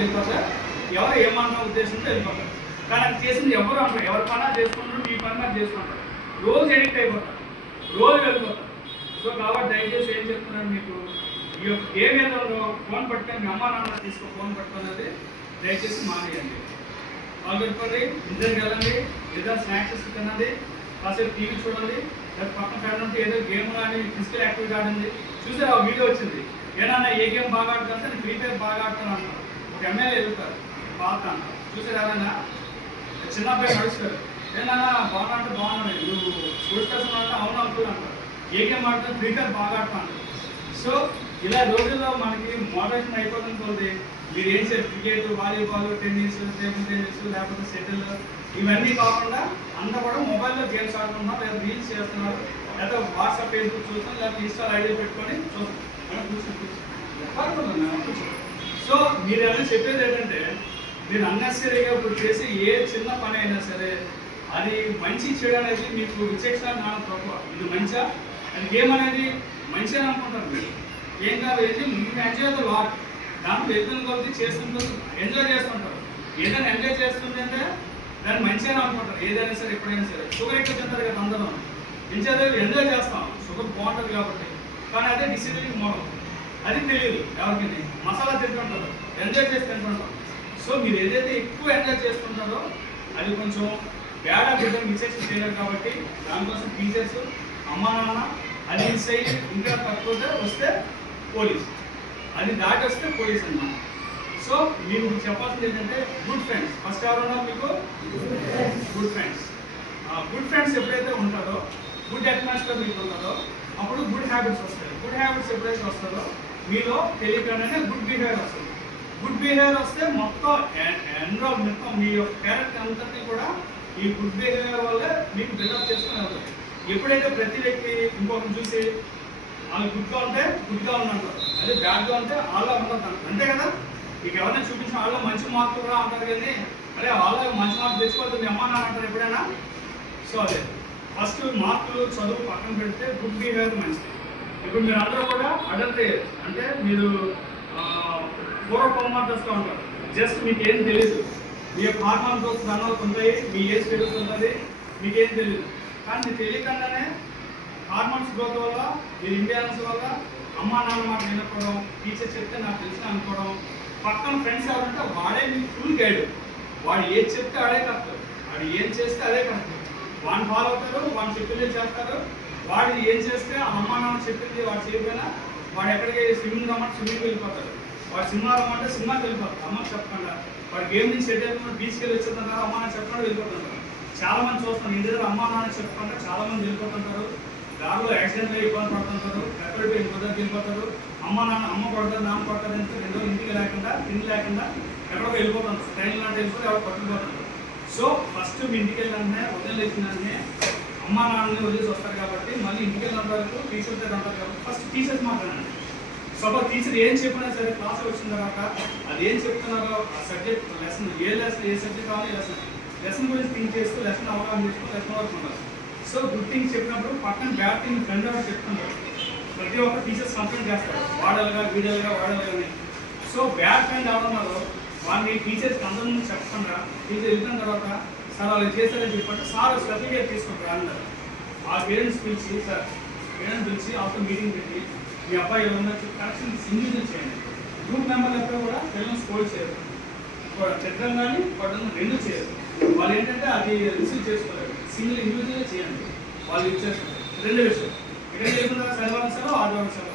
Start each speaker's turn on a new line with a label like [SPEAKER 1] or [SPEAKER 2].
[SPEAKER 1] వెళ్ళిపోతారు ఎవరు ఏమన్నా ఉద్దేశంతో వెళ్ళిపోతారు. కానీ అది చేసింది ఎవరు అంటారు ఎవరి పని చేసుకుంటారు మీ పని నాకు చేసుకుంటారు. రోజు ఎడిక్ట్ అయిపోతారు. రోజు వెళ్ళిపోతారు. సో కాబట్టి దయచేసి ఏం చెప్తున్నాను మీకు? ఈ యొక్క ఏ విధంలో ఫోన్ పట్టుకొని మీ అమ్మ నాన్న తీసుకో ఫోన్ పట్టుకున్నది దయచేసి మానేయండి. వాళ్ళు పెట్టుకోండి ఇంటికి వెళ్ళండి లేదా స్నాక్స్ తినండి కాసేపు టీవీ చూడండి లేదా పక్కన ఫ్రెండ్ ఏదో గేమ్ కానీ ఫిజికల్ యాక్టివిటీ ఆడింది. చూసారు ఆ వీడియో వచ్చింది? ఏదన్నా ఏ గేమ్ బాగా ఆడుతుంటే నేను ఫ్రీ ఫైర్ బాగా ఆడుతాను అన్నారు ఒక ఎమ్మెల్యే ఎదుగుతారు బాగా అంటారు. చూసారు ఎవరైనా? చిన్న అబ్బాయి నడుస్తారు. ఏదన్నా బాగా అంటే బాగున్నాడు నువ్వు స్కూల్ అంటే అవును అంకుల్ అంటారు. ఏ గేమ్ ఆడుతాను బాగా ఆడుతాను సో ఇలా రోజుల్లో మనకి మోడరేషన్ అయిపోతుంది కొద్ది మీరు ఏం చేయాలి cricket volleyball tennis table tennis లేకపోతే షటిల్ ఇవన్నీ కాకుండా అంతా కూడా మొబైల్లో గేమ్స్ ఆడుతున్నారు లేదా రీల్స్ చేస్తున్నారు? లేదా వాట్సాప్ ఫేస్బుక్ చూస్తాం లేదా ఇన్స్టాల్ ఐడి పెట్టుకొని చూస్తాం మనం చూసి కూర్చొని సో మీరు ఏమైనా చెప్పేది ఏంటంటే మీరు అన్నెసరీగా ఇప్పుడు చేసి ఏ చిన్న పని అయినా సరే అది మంచి చెడు అనేది మీకు విచక్షణ జ్ఞానం తక్కువ ఇది మంచిగా అది గేమ్ అనేది అని అనుకుంటారు మీరు. ఏం కాదు ఏంటి? మీరు ఎంజాయ్ ద వాట్ దాంట్లో ఎదురు కొద్ది చేస్తుంటారు ఎంజాయ్ చేస్తుంటారు. ఏదైనా ఎంజాయ్ చేస్తుంది అంటే దాన్ని అని అనుకుంటారు. ఏదైనా సరే ఎప్పుడైనా సరే. షుగర్ ఎక్కువ తింటారు కదా అందరం. ఎంజాయ్ ఎంజాయ్ చేస్తాం. షుగర్ బాగుంటుంది కాబట్టి. కానీ అదే డిసిప్లిన్ మోడల్ అది తెలియదు ఎవరికి మసాలా తింటుంటారు ఎంజాయ్ చేసి తింటుంటారు సో మీరు ఏదైతే ఎక్కువ ఎంజాయ్ చేస్తుంటారో అది కొంచెం బ్యాడ్ బిడ్డ మిసెస్ చేయలేరు కాబట్టి దానికోసం టీచర్స్ అమ్మా నాన్న అది మిస్ అయ్యి ఇంకా తక్కువ వస్తే పోలీస్. అది దాటి వస్తే పోలీస్ అన్నమాట. సో మీరు చెప్పాల్సింది ఏంటంటే గుడ్ ఫ్రెండ్స్ ఫస్ట్ ఎవరున్నా మీకు? గుడ్ ఫ్రెండ్స్ గుడ్ ఫ్రెండ్స్ ఎప్పుడైతే ఉంటారో గుడ్ అట్మాస్ఫియర్ మీకు ఉంటుందో అప్పుడు గుడ్ హ్యాబిట్స్ వస్తాయి. గుడ్ హ్యాబిట్స్ ఎప్పుడైతే వస్తుందో మీలో తెలియకుండానే గుడ్ బిహేవియర్ వస్తుంది. గుడ్ బిహేవియర్ వస్తే మొత్తం ఎన్రోల్ మొత్తం మీ యొక్క క్యారెక్టర్ అంతటిని కూడా ఈ గుడ్ బిహేవియర్ వల్లే మీకు బిల్డప్ చేసుకుని వెళ్తారు. ఎప్పుడైతే ప్రతి వ్యక్తి ఇంకొకరిని చూసి వాళ్ళు గుడ్గా ఉంటే గుడ్గా ఉన్నంటారు అదే బ్యాడ్గా ఉంటే వాళ్ళ ఉండదు అంతే కదా? మీకు ఎవరైనా చూపించిన వాళ్ళు మంచి మార్కులు రా అంటారు కానీ అరే వాళ్ళ మంచి మార్కులు తెచ్చుకోవద్దు మీ అమ్మ నాన్న అంటారు ఎప్పుడైనా? సో అదే. ఫస్ట్ మార్కులు చదువు పక్కన పెడితే గుడ్ బిహేవియర్ మంచిది. ఇప్పుడు మీరు అందరూ కూడా అడల్ట్ ఏజ్ అంటే మీరు పూర్వ కొమ్మార్టస్లో ఉంటారు. జస్ట్ మీకు ఏం తెలియదు మీ యొక్క హార్మోన్ కోసం ఉంటాయి మీ ఏజ్ పెరుగుతుంటుంది మీకేం తెలియదు కానీ మీకు తెలియకుండానే హార్మోన్స్ గ్రోత్ వల్ల మీరు ఇండియాన్స్ వల్ల అమ్మ నాన్న మాట వినకపోవడం టీచర్ చెప్తే నాకు తెలిసిన అనుకోవడం పక్కన ఫ్రెండ్స్ ఎవరంటే వాడే మీకు ఫుల్ గైడ్ వాడు ఏది చెప్తే అదే కష్టం వాడు ఏం చేస్తే అదే కష్టం వాడిని ఫాలో అవుతారు వాడిని చెప్పింది చేస్తారు. వాడిని ఏం చేస్తే ఆ అమ్మా నాన్న చెప్పింది వాడు చేయకపోయినా వాడు ఎక్కడికి స్విమ్మింగ్ రమ్మంటే స్విమ్మింగ్ వెళ్ళిపోతాడు. వాడు సినిమా రమ్మంటే సినిమాకి వెళ్ళిపోతాడు. అమ్మకి చెప్పకుండా. వాడు గేమ్ నుంచి సెట్ అయిపోయిన బీచ్కి వెళ్ళి వచ్చిందంటారు అమ్మ నాన్న చెప్పకుండా వెళ్ళిపోతుంటారు చాలా మంది చూస్తున్నాం ఇంటి దగ్గర అమ్మా నాన్న చెప్పకుండా చాలా మంది వెళ్ళిపోతుంటారు. దారిలో యాక్సిడెంట్ అయ్యి ఇబ్బంది పడుతుంటారు. ఎక్కడికి ఇంకో దగ్గర వెళ్ళిపోతారు. అమ్మ నాన్న అమ్మ పడుతుంది నాన్న పడుతుంది అంటే రెండో ఇంటికి లేకుండా తిండి లేకుండా ఎక్కడికో వెళ్ళిపోతుంటారు. ట్రైన్ లాంటి వెళ్ళిపోతే ఎవరు పట్టుకుపోతుంటారు సో ఫస్ట్ మీ ఇంటికి వెళ్ళాలనే ఉదయం లేచినానే అమ్మ నాన్నని వదిలేసి వస్తారు కాబట్టి మళ్ళీ ఇంటికి వెళ్ళిన వరకు టీచర్ దగ్గర ఉంటారు కాబట్టి ఫస్ట్ టీచర్స్ మాట్లాడండి. సపోజ్ టీచర్ ఏం చెప్పినా సరే క్లాస్ వచ్చిన తర్వాత అది ఏం చెప్తున్నారో ఆ సబ్జెక్ట్ లెసన్ ఏ లెసన్ ఏ సబ్జెక్ట్ కావాలి లెసన్ లెసన్ గురించి థింక్ చేస్తూ లెసన్ అవగాహన చేసుకుని లెసన్ వరకు ఉండాలి. సో గుడ్ థింగ్ చెప్పినప్పుడు పక్కన బ్యాడ్ థింగ్ ఫ్రెండ్ ఎవరు చెప్తున్నారు ప్రతి ఒక్క టీచర్స్ కంప్లైంట్ చేస్తారు. వాడాలిగా వీడాలిగా వాడాలిగా సో బ్యాడ్ ఫ్రెండ్ ఎవరున్నారో వాళ్ళని టీచర్స్ అందరి ముందు చెప్పకుండా టీచర్ వెళ్ళిన తర్వాత సార్ వాళ్ళు చేశారని చెప్పంటే సార్ సర్టిఫికేట్ తీసుకుంటారు? అన్నారు. ఆ పేరెంట్స్ పిలిచి సార్ పేరెంట్స్ పిలిచి ఆఫ్టర్ మీటింగ్ పెట్టి మీ అబ్బాయి ఏమన్నా కరెక్షన్ ఇండివిజువల్ చేయండి. గ్రూప్ మెంబర్లు ఎప్పుడు కూడా పిల్లలు స్కోర్ చేయరు. చెడ్డం కానీ పడ్డం రెండు చేయరు. వాళ్ళు ఏంటంటే అది రిసీవ్ చేసుకోలేరు. సింగిల్ ఇండివిజువల్గా చేయండి. వాళ్ళు ఇచ్చేస్తారు. రెండు విషయం ఇక్కడ చేయకుండా సెలవు సెలవు ఆదివారం సెలవు